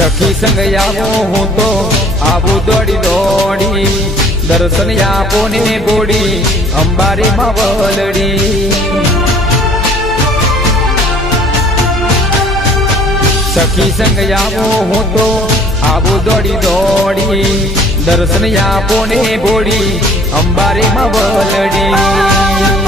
સખી સંગ આવો હું તો આવું દોડી દોડી દર્શન આપો ને બોડી અંબારી માં વલડી સખી સંગ આવો હું તો આવું દોડી દોડી દર્શન આપો ને બોડી અંબારી માં વલડી